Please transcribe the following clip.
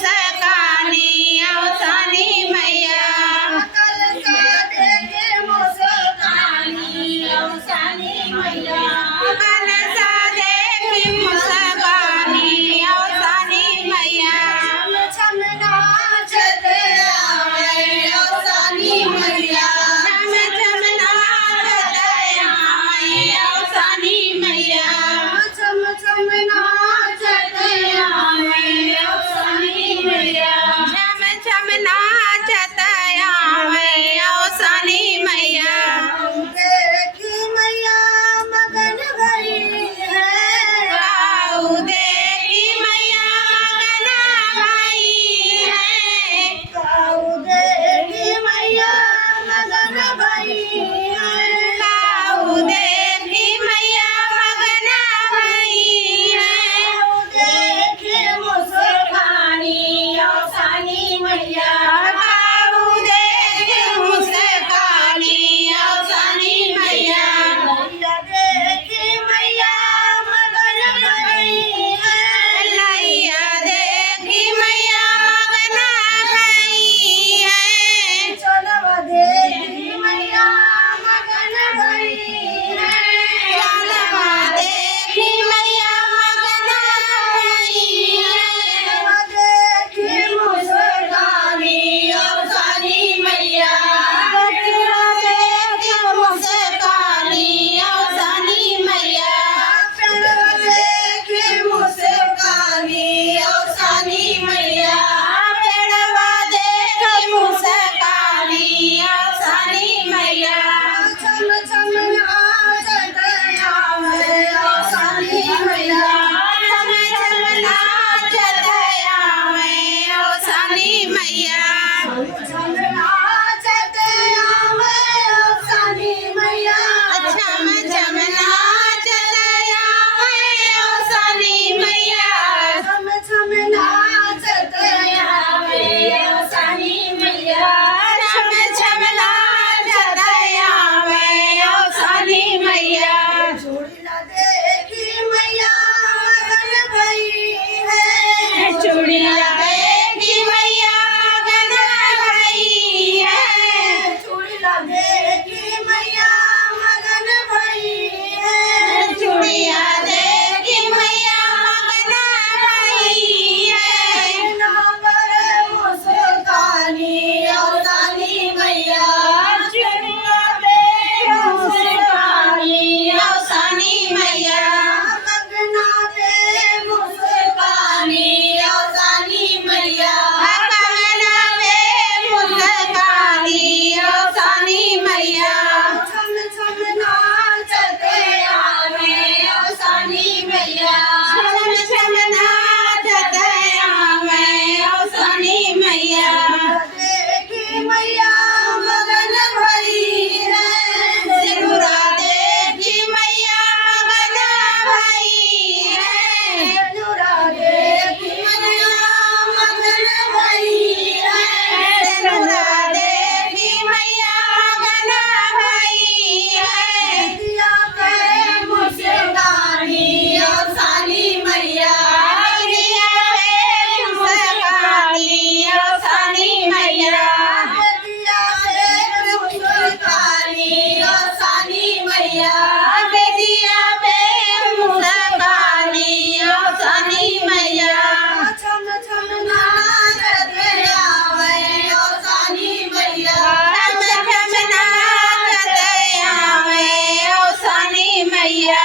मुस्कानी अवसानी मैया मनसा देखी मुस्कानी अवसानी मैया छम नाचत आवे अवसानी मैया छम छम नाचत आवे अवसानी मैया छम छम नाचत आवे अवसानी मैया छम छम नाचत आवे अवसानी मैया देखी मैया मगन भई है गाऊ देखी मैया मगन भई है गाऊ देखी मैया मगन भई है गाऊ देखी मैया मगन भई है देखी मुस्कानी अवसानी मैया गाऊ देखी मुस्कानी अवसानी मैया देखी मैया मगन भई है लैया देखी मैया मगन भई है चलवा देखी मैया मगन भई है चलवा देखी मैया मगन भई है देखी मुस्कानी अवसानी मैया बचड़ा देखी मुस्कानी अवसानी मैया चलवा देखी मुस्कानी अवसानी मैया पेड़वा देखी मुस्कानी अवसानी मैया छम छम नाचत आवे अवसानी मैया छम छम नाचत आवे अवसानी मैया छम नाचत आवे अवसानी मैया छम छम नाचत आवे अवसानी मैया छम छम नाचत आवे अवसानी मैया छम छम नाचत आवे अवसानी मैया चूड़ीला देखी मैया मगन भई है चूड़ीला देखी मैया मगन भई है चूड़ीला देखी मैया मगन भई है चूड़िया देखी मैया मगन भई है नगर मुस्कानी अवसानी मैया चूड़िया देखी मुस्कानी अवसानी मैया मगना पे मुस्कानी अवसानी मैया मगना पे मुस्कानी अवसानी मैया छम छम नाचत आवे अवसानी मैया छम छम नाचत आवे अवसानी मैया देखी मैया मगन भई है सिंदूरा देखी मैया मगन भई है सिंदूरा देखी मैया मगन भई है सिंदूरा देखी मैया मगन भई है दिया पे मुस्कानी अवसानी मैया दिया पे मुस्कानी अवसानी मैया दिया पे मुस्कानी अवसानी मैया दिया पे मुस्कानी अवसानी मैया छम छम नाचत आवे अवसानी मैया छम छम नाचत आवे अवसानी मैया